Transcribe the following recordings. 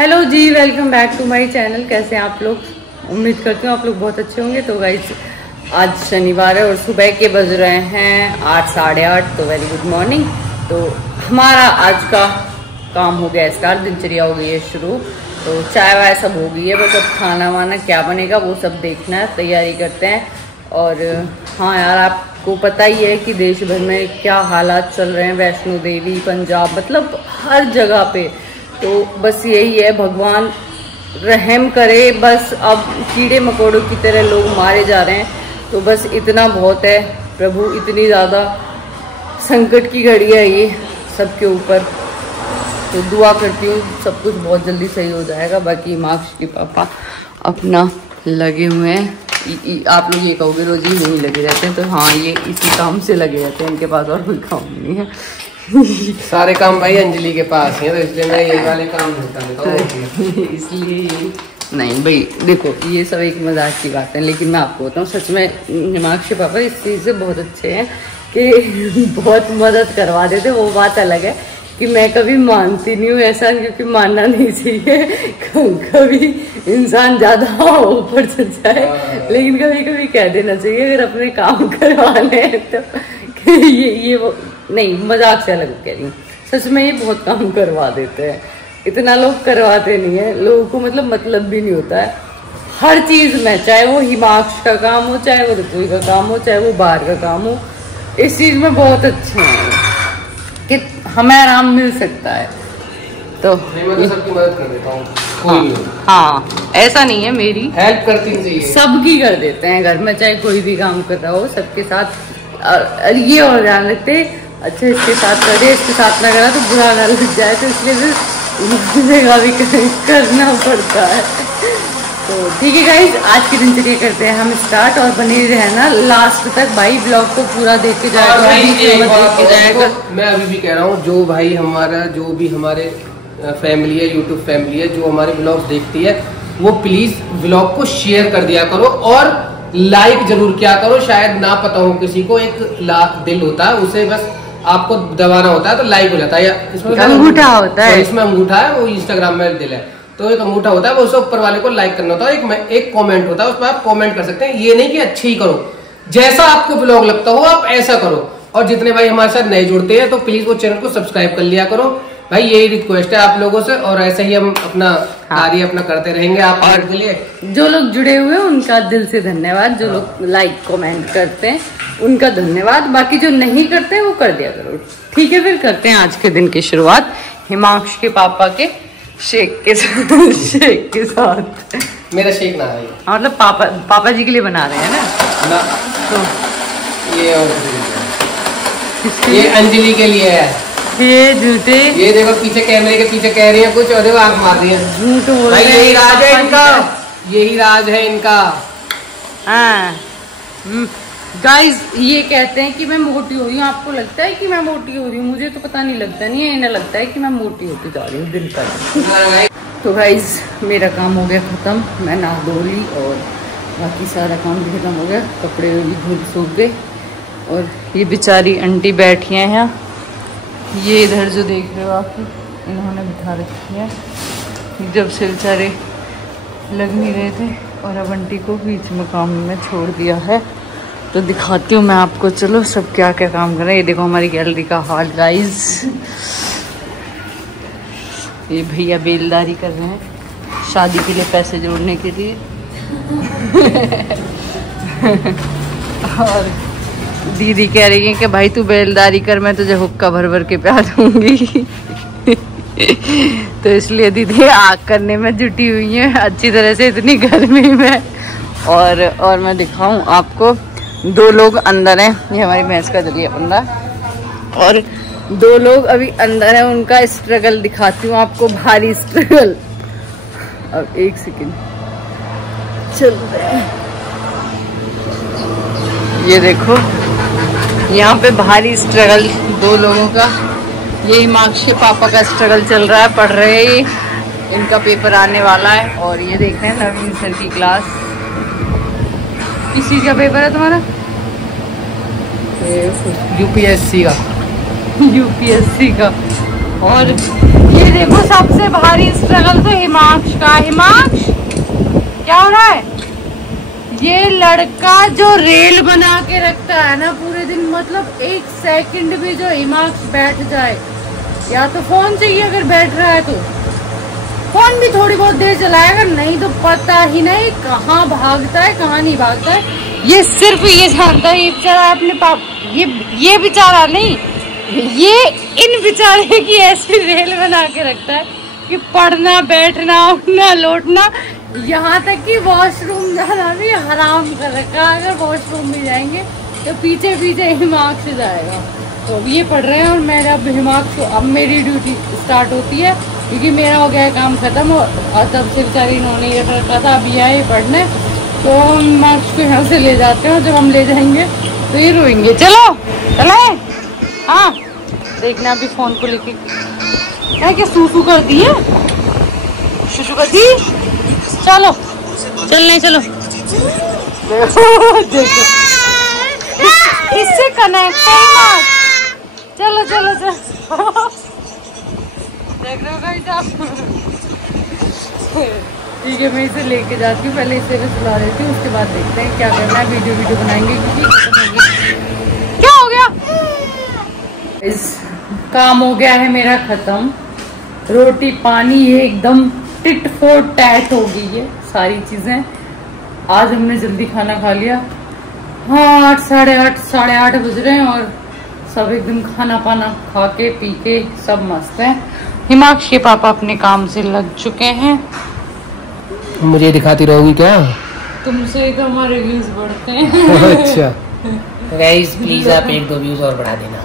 Hello ji, welcome back to my channel. कैसे हैं आप लोग? उम्मीद करती हूँ आप लोग बहुत अच्छे होंगे। तो गाइस आज शनिवार है और सुबह के बज रहे हैं 8 साढ़े 8। तो वेरी गुड मॉर्निंग। तो हमारा आज का काम हो गया स्टार्ट, दिनचर्या हो गई है शुरू। तो चाय वाय सब हो गई है, बस अब खाना वाना क्या बनेगा वो सब देखना है, तैयारी करते हैं। और हाँ यार, आपको पता ही है कि देश भर में क्या हालात चल रहे हैं, वैष्णो देवी, पंजाब, मतलब हर जगह पे। तो बस यही है, भगवान रहम करे। बस अब कीड़े मकोड़ों की तरह लोग मारे जा रहे हैं, तो बस इतना बहुत है प्रभु। इतनी ज़्यादा संकट की घड़ी है ये सबके ऊपर। तो दुआ करती हूँ सब कुछ बहुत जल्दी सही हो जाएगा। बाकी मार्क्स के पापा अपना लगे हुए हैं। आप लोग ये कहोगे रोज ही नहीं लगे रहते हैं, तो हाँ, ये इसी काम से लगे रहते हैं, इनके पास और कोई काम नहीं है। सारे काम भाई अंजलि के पास है, तो इसलिए मैं ये वाले काम नहीं करता। इसलिए नहीं भाई, देखो ये सब एक मजाक की बात है, लेकिन मैं आपको बताऊँ सच में दिमाग के पापा इस चीज़ से बहुत अच्छे हैं कि बहुत मदद करवा देते। वो बात अलग है कि मैं कभी मानती नहीं हूँ ऐसा, क्योंकि मानना नहीं चाहिए। कभी इंसान ज़्यादा ऊपर चल जाए, लेकिन कभी कभी कह देना चाहिए अगर अपने काम करवाने हैं तो ये वो नहीं, मजाक से अलग कह रही हूँ। सच में ये बहुत काम करवा देते हैं। इतना लोग करवाते नहीं है, लोगों को मतलब भी नहीं होता है हर चीज़ में, चाहे वो हिमाक्ष का काम हो, चाहे वो रसोई का काम हो, चाहे वो बाहर का काम हो। इस चीज़ में बहुत अच्छे हैं कि हमें आराम मिल सकता है। तो मैं सबकी मदद कर देता हूँ। हाँ, ऐसा नहीं है, मेरी हेल्प करती चाहिए, सबकी कर देते हैं घर में, चाहे कोई भी काम कर रहा हो सबके साथ। ये और ध्यान रखते, अच्छा इसके साथ कर दे, इसके साथ ना करा तो बुरा ना लग जाए, तो इसलिए भी करना पड़ता है। तो ठीक है गाइस, आज की दिनचर्या करते हैं हम स्टार्ट, और बने रहना लास्ट तक भाई। ब्लॉग को पूरा देख के जाएगा। मैं अभी भी कह रहा हूँ, जो भाई हमारा जो भी हमारे फैमिली है, यूट्यूब फैमिली है, जो हमारे ब्लॉग्स देखती है, वो प्लीज ब्लॉग को शेयर कर दिया करो और लाइक जरूर किया करो। शायद ना पता हो किसी को, एक लाख दिल होता है, उसे बस आपको दबाना होता है तो लाइक हो जाता है। या इसमें अंगूठा होता है, इसमें अंगूठा है, वो इंस्टाग्राम में दिल है, तो एक अंगूठा होता है, वो उसे ऊपर वाले को लाइक करना होता है। एक कमेंट होता है, उसमें आप कमेंट कर सकते हैं। ये नहीं कि अच्छे ही करो, जैसा आपको ब्लॉग लगता हो आप ऐसा करो। और जितने भाई हमारे साथ नए जुड़ते हैं तो प्लीज वो चैनल को सब्सक्राइब कर लिया करो भाई, यही रिक्वेस्ट है आप लोगों से। और ऐसे ही हम अपना कार्य अपना करते रहेंगे आप के लिए। जो लोग जुड़े हुए हैं उनका दिल से धन्यवाद, जो लोग लाइक कमेंट करते हैं उनका धन्यवाद, बाकी जो नहीं करते हैं वो कर दिया करो। ठीक है, फिर करते हैं आज के दिन की शुरुआत हिमांश के पापा के शेक के साथ। शेक के साथ मेरा शेक ना है, मतलब पापा जी के लिए बना रहे हैं ना। तो ये अंजलि के लिए है। ये झूठे, ये देखो पीछे कैमरे के पीछे कह रही है कुछ और देखो आंख मार रही है। झूठ बोल रहे हैं, यही राज है इनका, यही राज है इनका। हाँ गाइस, ये कहते हैं कि मैं मोटी हो रही हूँ। आपको लगता है कि मैं मोटी हो रही हूँ? मुझे तो पता नहीं लगता, नहीं है, इन्हें लगता है कि मैं मोटी होती जा रही हूँ दिन पर। तो गाइस मेरा काम हो गया खत्म, मैं नहा धो ली और बाकी सारा काम भी खत्म हो गया, कपड़े भी धुल सूख गए। और ये बेचारी आंटी बैठी हैं यहाँ, ये इधर जो देख रहे हो आप, इन्होंने बिठा रखी है, जब से बेचारे लग नहीं रहे थे। और अब आंटी को बीच में काम में छोड़ दिया है, तो दिखाती हूँ मैं आपको। चलो सब क्या क्या काम कर रहे हैं। ये देखो हमारी गैलरी का हाल गाइस। ये भैया बेलदारी कर रहे हैं शादी के लिए, पैसे जोड़ने के लिए। और दीदी कह रही है कि भाई तू बेलदारी कर, मैं तुझे हुक्का भर भर के प्यार दूंगी। तो इसलिए दीदी आग करने में जुटी हुई है अच्छी तरह से, इतनी गर्मी में। और मैं दिखाऊं आपको, 2 लोग अंदर हैं, ये हमारी भैंस का जरिया बंदा, और 2 लोग अभी अंदर हैं, उनका स्ट्रगल दिखाती हूँ आपको, भारी स्ट्रगल। अब 1 सेकेंड चल रहे हैं, ये देखो यहाँ पे भारी स्ट्रगल 2 लोगों का। ये हिमांश के पापा का स्ट्रगल चल रहा है, पढ़ रहे हैं, इनका पेपर आने वाला है। और ये देख रहे हैं नवीन सर की क्लास। किस चीज़ का पेपर है तुम्हारा? यूपीएससी का। यूपीएससी का। और ये देखो सबसे भारी शक्ल तो हिमांश का। हिमांश क्या हो रहा है? ये लड़का जो रेल बना के रखता है ना पूरे दिन, मतलब 1 सेकंड भी जो हिमांश बैठ जाए, या तो फोन चाहिए अगर बैठ रहा है तो फोन भी थोड़ी बहुत देर चलाएगा, नहीं तो पता ही नहीं कहाँ भागता है कहाँ नहीं भागता है। ये सिर्फ ये जानता है ये बेचारा अपने पाप, ये बेचारा नहीं, ये इन बेचारे की ऐसी रेल बना के रखता है कि पढ़ना बैठना उठना लौटना, यहाँ तक कि वॉशरूम जाना भी हराम कर रखा है। अगर वॉशरूम भी जाएंगे तो पीछे पीछे हिमांश से जाएगा। तो अब ये पढ़ रहे हैं और मेरा अब हिमांश को, अब मेरी ड्यूटी स्टार्ट होती है क्योंकि मेरा हो गया है काम खत्म। और तब से बेचारी इन्होंने ये रखा था अभी आए पढ़ने, तो हम हिमांश को यहाँ से ले जाते हैं और जब हम ले जाएंगे तो ये रोएंगे। चलो चले। हाँ देखना अभी फोन को लेके क्या सूसू कर दी है, शुशु कर दी। चलो चलने चलो। देखो इससे कनेक्ट है ना। चलो चलो चलो। देख रहे हो गाइस आप। ठीक है मैं इसे लेके जाती हूँ, पहले इसे मैं सुला देती हूँ, उसके बाद देखते हैं क्या करना है। वीडियो बनाएंगे क्योंकि क्या हो गया। इस काम हो गया है मेरा खत्म। रोटी पानी एकदम टिट फॉर टैट हो गई है सारी चीजें। आज हमने जल्दी खाना खा लिया। हाँ 8 साढ़े आठ बज रहे हैं और सब एकदम खाना पाना खा के पी के सब मस्त है। हिमांश के पापा अपने काम से लग चुके हैं। मुझे दिखाती रहोगी क्या? तुमसे ही तो हमारे व्यूज बढ़ते हैं। अच्छा गाइस प्लीज आप 1-2 व्यूज और बढ़ा देना।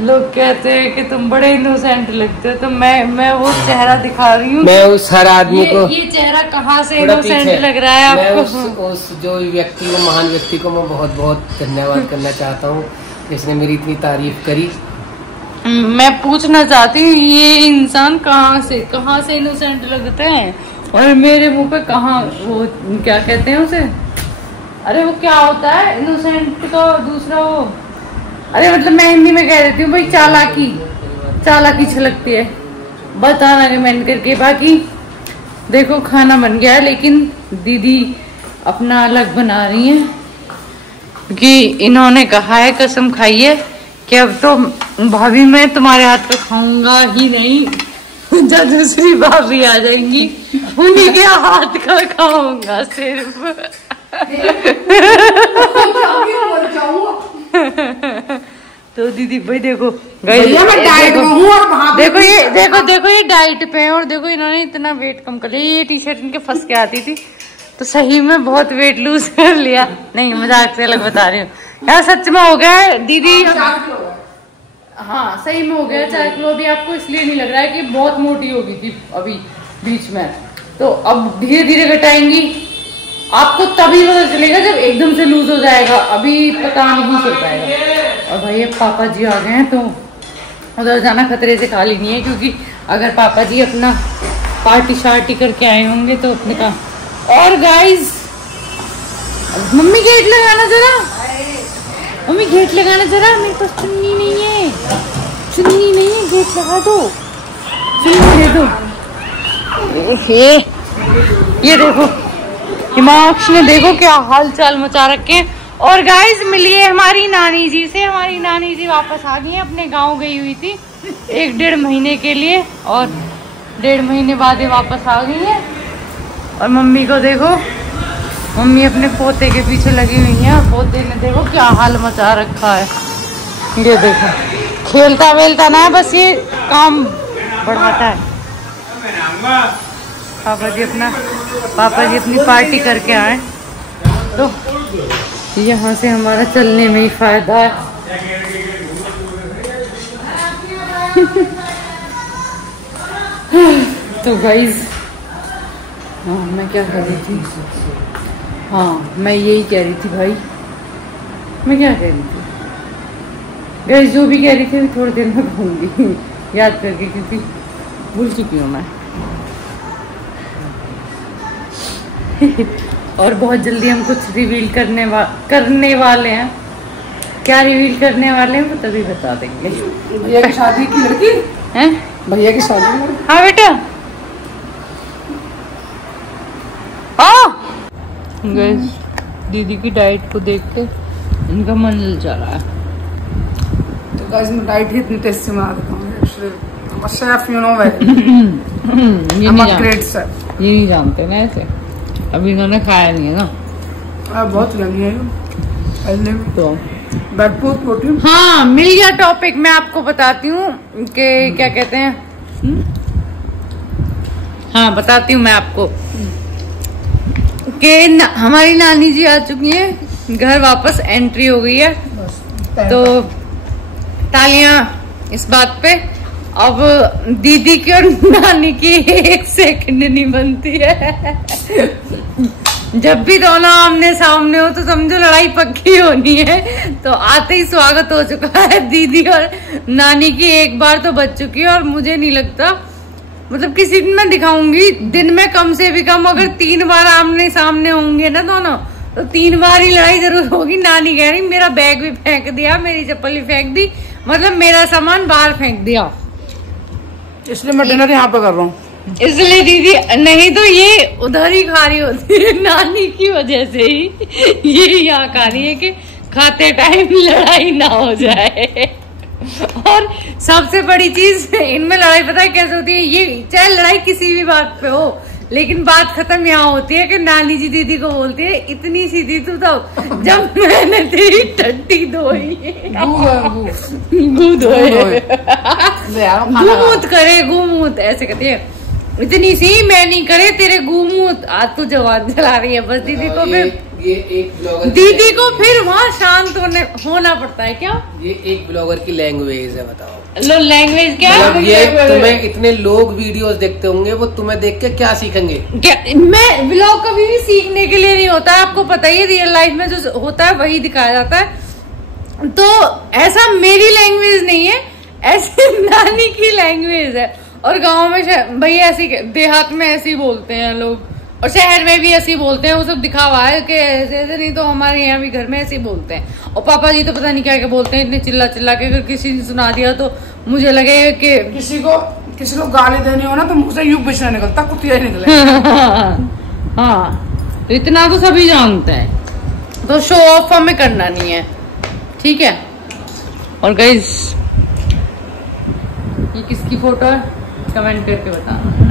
लोग कहते हैं कि तुम बड़े इनोसेंट लगते हो, तो मैं वो चेहरा दिखा रही हूँ। मैं उस हर आदमी को, ये चेहरा कहाँ से इनोसेंट लग रहा है आपको? उस जो व्यक्ति को, महान व्यक्ति को मैं बहुत बहुत धन्यवाद करना चाहता हूँ जिसने मेरी इतनी तारीफ करी। मैं पूछना चाहती हूँ ये इंसान कहाँ से इनोसेंट लगते हैं और मेरे मुंह पे कहाँ वो क्या कहते हैं उसे, अरे वो क्या होता है इनोसेंट तो दूसरा वो, अरे मतलब मैं हिंदी में कह देती हूँ भाई चालाकी छलकती है। बताना कमेंट करके। बाकी देखो खाना बन गया है लेकिन दीदी अपना अलग बना रही है कि इन्होंने कहा है कसम खाइए कि अब तो भाभी मैं तुम्हारे हाथ का खाऊंगा ही नहीं, जब दूसरी भाभी आ जाएंगी उन्हीं के हाथ का खाऊंगा सिर्फ। तो दीदी भाई देखो देखो ये डाइट पे है और देखो इन्होंने इतना वेट कम कर लिया। ये टी-शर्ट इनके फंस के आती थी तो सही में बहुत वेट लूज कर लिया। नहीं मजाक से अलग बता रही हूँ यार, सच में हो गया है दीदी। हाँ सही में हो गया 4 किलो। अभी आपको इसलिए नहीं लग रहा है कि बहुत मोटी हो गई थी अभी बीच में, तो अब धीरे धीरे घटाएंगी। आपको तभी पता चलेगा जब एकदम से लूज हो जाएगा, अभी पता नहीं चल पाएगा। और भाई पापा जी आ गए हैं तो उधर जाना खतरे से खाली नहीं है, क्योंकि अगर पापा जी अपना पार्टी शार्टी करके आए होंगे तो अपने का। और गाइस मम्मी गेट लगाना जरा, मम्मी गेट लगाना जरा, मेरे पास चुन्नी नहीं है, गेट लगा दो, चुन्नी दे दो। ये देखो हिमांश ने देखो क्या हाल चाल मचा रखे हैं। और गाइस मिलिए हमारी नानी जी से। हमारी नानी जी वापस आ गई है, अपने गांव गई हुई थी 1-1.5 महीने के लिए और 1.5 महीने बाद ये वापस आ गई है। और मम्मी को देखो, मम्मी अपने पोते के पीछे लगी हुई है। पोते ने देखो क्या हाल मचा रखा है। ये देखो खेलता वेलता ना है, बस ये काम बढ़ाता है। पापा जी अपनी पार्टी करके आए तो यहाँ से हमारा चलने में ही फायदा है। तो गाइस हाँ मैं क्या कह रही थी, हाँ मैं यही कह रही थी भाई, मैं क्या कह रही थी गाइस, जो भी कह रही थी थोड़ी देर में कहूँगी याद करके, क्योंकि भूल चुकी हूँ मैं। और बहुत जल्दी हम कुछ रिवील करने वाले हैं। क्या रिवील करने वाले हैं वो तभी बता देंगे। भैया की शादी की लड़की हैं, भैया की शादी। हाँ बेटा गाइस दीदी की डाइट को देख के इनका मन ललचा रहा है। तो गाइस मैं डाइट ही इतनी टेस्टी बना देता हूँ actually. Chef you know very great chef. ये नहीं जानते ना ऐसे, अभी इन्होंने खाया नहीं है ना। बहुत यम्मी है तो भरपूर प्रोटीन। हाँ मिल गया टॉपिक। मैं आपको बताती हूँ कि क्या कहते हैं। हाँ बताती हूँ मैं आपको कि हमारी नानी जी आ चुकी हैं, घर वापस एंट्री हो गई है। तो तालियां इस बात पे। अब दीदी की और नानी की 1 सेकंड नहीं बनती है। जब भी दोनों आमने सामने हो तो समझो लड़ाई पक्की होनी है। तो आते ही स्वागत हो चुका है दीदी और नानी की। एक बार तो बच चुकी है और मुझे नहीं लगता, मतलब किसी दिन मैं दिखाऊंगी दिन में कम से भी कम अगर 3 बार आमने सामने होंगे ना दोनों, तो 3 बार ही लड़ाई जरूर होगी। नानी कह रही मेरा बैग भी फेंक दिया, मेरी चप्पल भी फेंक दी, मतलब मेरा सामान बाहर फेंक दिया, इसलिए मैं डिनर यहाँ पे कर रहा हूँ। इसलिए दीदी, नहीं तो ये उधर ही खा रही होती है। नानी की वजह से ही ये यहाँ खा रही है कि खाते टाइम लड़ाई ना हो जाए। और सबसे बड़ी चीज इनमें लड़ाई पता है कैसे होती है, ये चाहे लड़ाई किसी भी बात पे हो, लेकिन बात खत्म यहाँ होती है कि नानी जी दीदी को बोलती है इतनी सीधी तू तो जब मैंने तेरी टट्टी धोई गुमूत करे गुमूत ऐसे कहती है, इतनी सी मैं नहीं करे तेरे गुमूत। आज तू जवान चला रही है बस। दीदी को फिर ये एक ब्लॉगर, दीदी को फिर वहाँ शांत होना पड़ता है। क्या ये एक ब्लॉगर की लैंग्वेज है, बताओ लो लैंग्वेज क्या है? ये तुम्हें इतने लोग वीडियोस देखते होंगे, वो तुम्हें देख के क्या सीखेंगे? क्या मैं ब्लॉग कभी भी सीखने के लिए नहीं होता है, आपको पता ही है। रियल लाइफ में जो होता है वही दिखाया जाता है। तो ऐसा मेरी लैंग्वेज नहीं है, ऐसी नानी की लैंग्वेज है। और गांव में भैया ऐसी, देहात में ऐसे ही बोलते हैं लोग, और शहर में भी ऐसे ही बोलते हैं। वो सब दिखावा है कि ऐसे नहीं, तो हमारे यहाँ भी घर में ऐसे ही बोलते हैं। और पापा जी तो पता नहीं क्या क्या बोलते हैं, इतने चिल्ला चिल्ला के। अगर किसी ने सुना दिया तो मुझे लगे कि किसी को गाली देनी हो ना तो मुझसे युग बिछना निकलता, कुतिया ही निकले। हाँ तो इतना तो सभी जानते हैं, तो शो ऑफ हमें करना नहीं है, ठीक है। और गाइस ये किसकी फोटो है कमेंट करके बताना।